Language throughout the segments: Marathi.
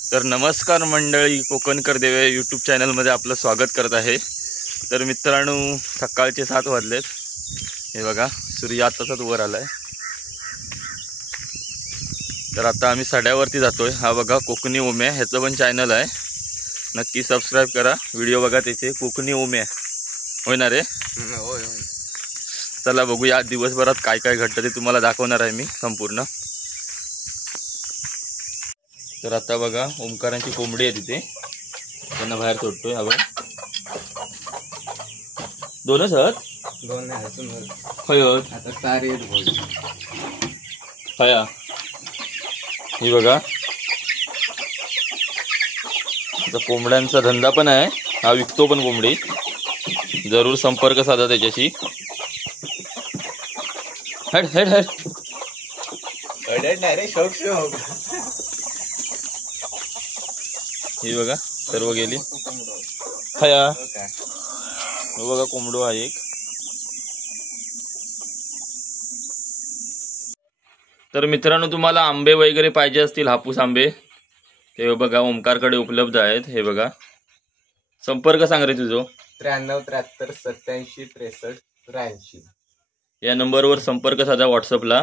तर नमस्कार मंडळी, कोकणकर देवे यूट्यूब चॅनलमध्ये आपलं स्वागत करत आहे। तर मित्रांनो, सकाळचे 7 वाजलेत। हे बघा, सूर्य आताच वर आलाय। तर आता आम्ही सड्यावरती जातोय। हा बघा कोकणी ओम्या, ह्याचं पण चॅनल आहे, नक्की सबस्क्राइब करा। व्हिडिओ बघा त्याचे, कोकणी ओम्या होय ना रे? होय। चला बघूया दिवसभरात काय काय घडतं ते तुम्हाला दाखवणार आहे मी संपूर्ण। तर आता बघा ओमकारांची कोंबडी आहे तिथे, त्यांना बाहेर सोडतोय। हा बघ, दोनच आहेत, दोन अजून खय आता सारे खया। ही बघा, आता कोंबड्यांचा धंदा पण आहे, हा विकतो पण कोंबडी। जरूर संपर्क साधा त्याच्याशी। हेड हेड हेड नाही रे, शौक शौक। ही बघा सर्व गेली खया। हो बघा, कोंबडो आहे एक। तर मित्रांनो, तुम्हाला आंबे वगैरे पाहिजे असतील, हापूस आंबे, ते बघा ओमकारकडे उपलब्ध आहेत। हे बघा, संपर्क सांग रे तुझो। 93 73 87 63 83 या नंबरवर संपर्क साधा व्हॉट्सअपला।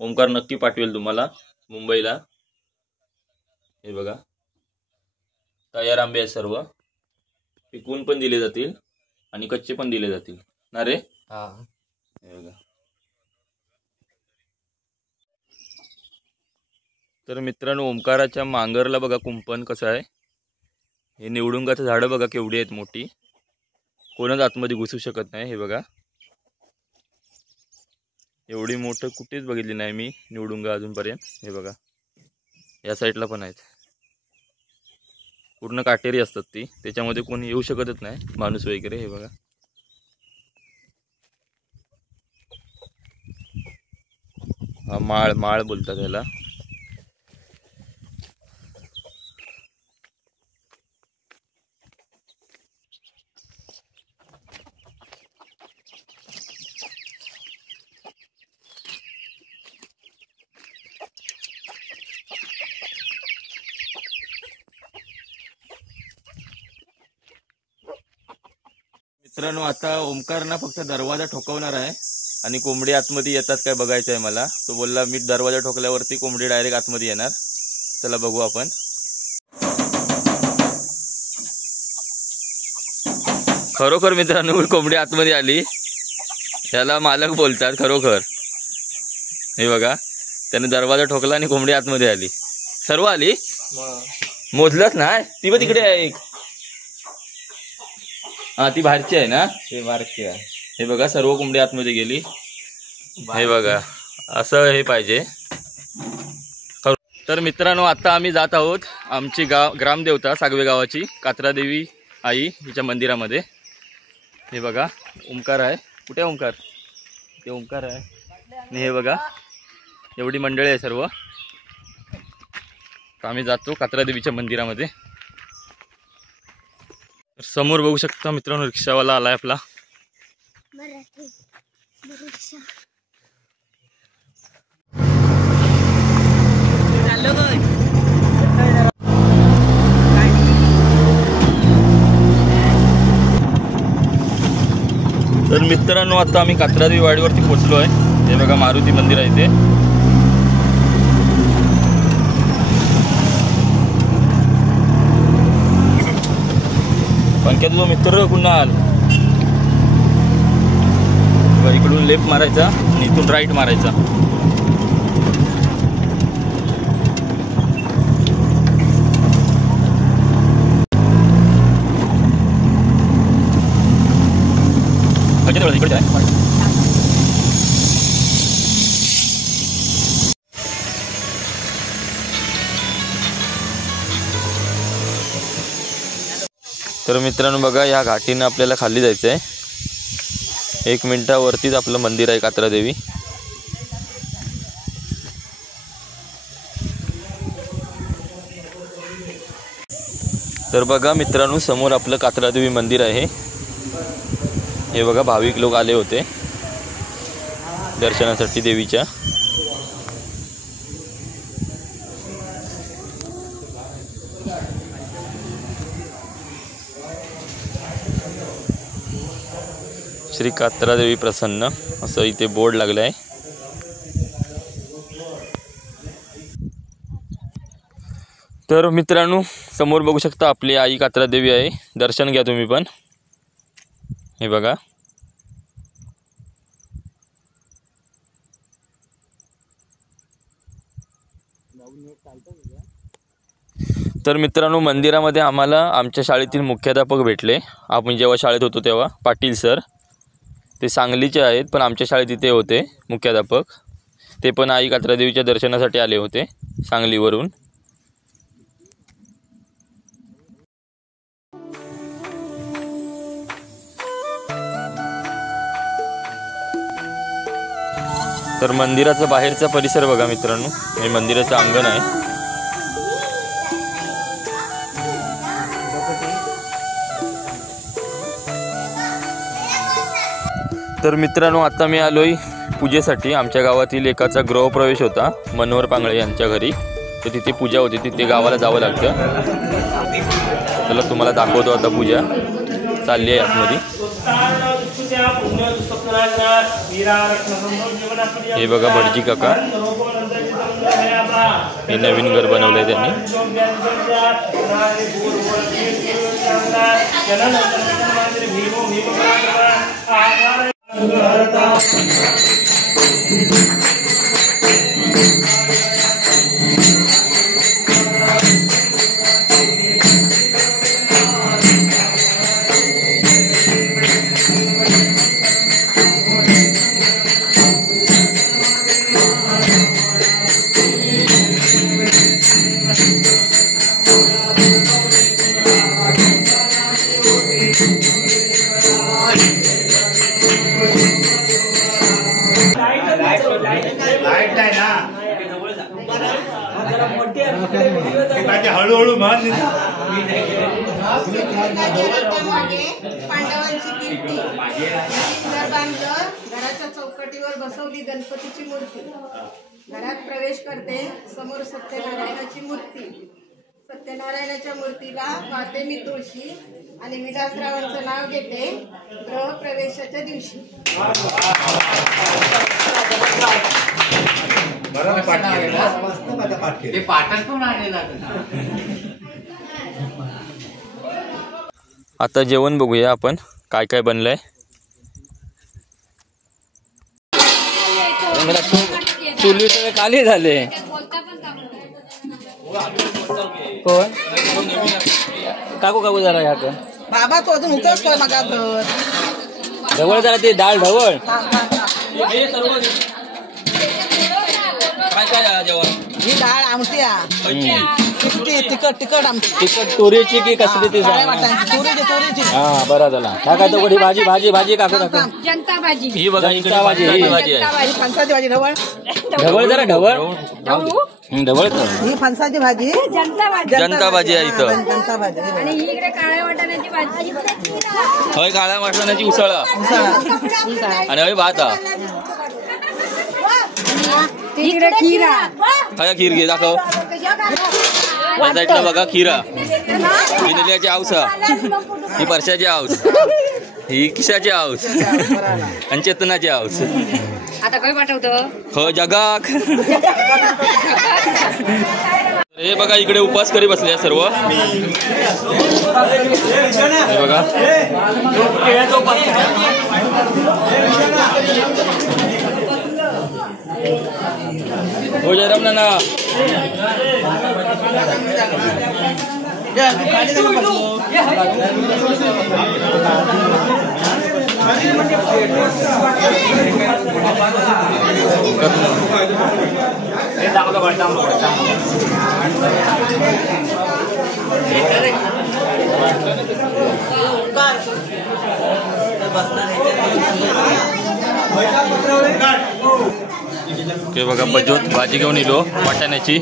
ओमकार नक्की पाठवेल तुम्हाला मुंबईला। हे बघा, तयार आंबे आहेत सर्व, पिकवून पण दिले जातील आणि कच्चे पण दिले जातील ना रे? हा। हे बघा, तर मित्रांनो, ओमकाराच्या मांगरला बघा कुंपण कसं आहे। हे निवडुंगाचं झाडं बघा केवढी आहेत मोठी, कोणच आतमध्ये घुसू शकत नाही। हे बघा, एवढी मोठं कुठेच बघितली नाही मी निवडुंगा अजूनपर्यंत। हे बघा, या साईडला पण आहेत, पूर्ण काटेरी असतात ती, त्याच्यामध्ये कोणी येऊ शकतच नाही, माणूस वगैरे। हे बघा, हा माळ माळ बोलतात ह्याला। मित्रांनो, आता ओमकार ना फक्त दरवाजा ठोकवणार आहे आणि कोंबडी आतमध्ये येतात काय बघायचं आहे मला। तो बोलला मी दरवाजा ठोकल्यावरती कोंबडी डायरेक्ट आतमध्ये येणार। चला बघू आपण। खरोखर मित्रांनो, कोंबडी आतमध्ये आली, त्याला मालक बोलतात खरोखर। हे बघा, त्याने दरवाजा ठोकला आणि कोंबडी आतमध्ये आली, सर्व आली। मोजलंच नाही, ती पण तिकडे आहे एक। हा, ती बाहेरची आहे ना? ते बारकी आहे। हे बघा, सर्व कोंबडी आतमध्ये गेली। हे बघा, असं हे पाहिजे। तर मित्रांनो, आता आम्ही जात आहोत आमची ग्रामदेवता सागवे गावाची कात्रादेवी आई हिच्या मंदिरामध्ये। हे बघा, ओमकार आहे, कुठे ओमकार? ते ओमकार आहे आणि हे बघा एवढी मंडळी आहे सर्व। आम्ही जातो कात्रादेवीच्या मंदिरामध्ये। समोर बघू शकता मित्रांनो, रिक्षावाला आलाय आपला। तर मित्रांनो, आता आम्ही कात्रादेवी वाडीवरती पोहोचलो आहे। हे बघा, मारुती मंदिर आहे इथे। पंक्या तुझा मित्र कुणाल, इकडून लेफ्ट मारायचा आणि इथून राईट मारायचा। इकडे आहे। तर मित्रांनो बघा, या घाटीनं आपल्याला खाली जायचं आहे। 1 मिनिटावरतीच आपलं मंदिर आहे कात्रादेवी। तर बघा मित्रांनो, समोर आपलं कात्रादेवी मंदिर आहे। हे बघा, भाविक लोक आले होते दर्शनासाठी देवीच्या। श्री कात्रादेवी प्रसन्न असं इथे बोर्ड लागलं आहे. तर मित्रांनो समोर बघू शकता आपली आई कात्रादेवी आहे. दर्शन घ्या तुम्ही पण. हे बघा. तर मित्रांनो मंदिरामध्ये आम्हाला आमच्या शाळेतील मुख्याध्यापक भेटले. आपण जेव्हा शाळेत होतो तेव्हा पाटील सर, ते सांगलीचे आहेत पण आमच्या शाळेत इथे होते मुख्याध्यापक. ते पण आई कात्रादेवीच्या दर्शनासाठी आले होते सांगलीवरून. तर मंदिराचा बाहेरचा परिसर बघा मित्रांनो. हे मंदिराचं अंगण आहे. तर मित्रांनो आता मी आलोय पूजेसाठी. आमच्या गावातील एकाचा गृहप्रवेश होता मनोहर पांगळे यांच्या घरी. तर तिथे पूजा होती. तिथे गावाला जावं लागतं. चला तुम्हाला दाखवतो आता पूजा चालली आहे आतमध्ये. हे बघा भटजी काका. हे नवीन घर बनवलंय त्यांनी. हळूहळू पांडवांची कीर्ती घर बांधलं. घराच्या चौकटीवर बसवली गणपतीची मूर्ती. घरात प्रवेश करते. समोर सत्यनारायणाची मूर्ती. सत्यनारायणाच्या मूर्तीला वाहते मी तुळशी आणि विलासरावांचं नाव घेते गृहप्रवेशाच्या दिवशी. आता जेवण बघूया आपण काय काय बनलंय. चुली तर खाली झाले. कोण काकू काकू जरा ह्या बाबा तो अजून उतरतोय मग ढवळ जरा ते डाळ ढवळ. काय काय जेवण? ही डाळ आमटी तिखट तिखट आमटी. तिखट तुरीची की कसली ती? तुरीची. हा बरं झाला. काय काय तो भाजी भाजी भाजी काकू काकू. जनता भाजी. ही बघा जनता भाजी. ही भाजी आहे. फणसाची भाजी ढवळ. ढवळ जरा ढवळ ढवळ. ही फणसाची भाजी जनता भाजी आहे इथं. जनता भाजी. आणि ही इकडे काळ्या वाटाण्याची भाजी. होय काळ्या वाटण्याची उसळ आणि होय भात. इकडे खीरा. काय खीर घे दाखव. या साईडला बघा खीरा. ही नेल्याची औसा. ही परशाची औस. ही किशाची औस आणि चेतनाची औस. आता काय पाठवतं हो जगाक. हे बघा इकडे उपवास करी बसले सर्व. हे बघा हो जयराम नाना. हे बघा बजोत भाजी घेऊन इलो वाटाण्याची.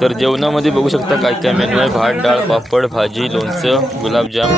तर जेवणामध्ये बघू शकता काय काय मेनू आहे. भात डाळ पापड भाजी लोणचं गुलाबजाम.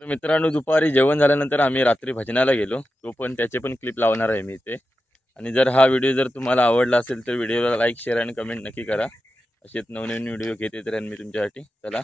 तर मित्रांनो, दुपारी जेवण झाल्यानंतर आम्ही रात्री भजनाला गेलो. तो पण त्याचे पण क्लिप लावणार आहे मी इथे. आणि जर हा व्हिडिओ जर तुम्हाला आवडला असेल तर व्हिडिओला लाईक शेअर आणि कमेंट नक्की करा. असेच नवनवीन व्हिडिओ घेत येत राहीन मी तुमच्यासाठी. चला.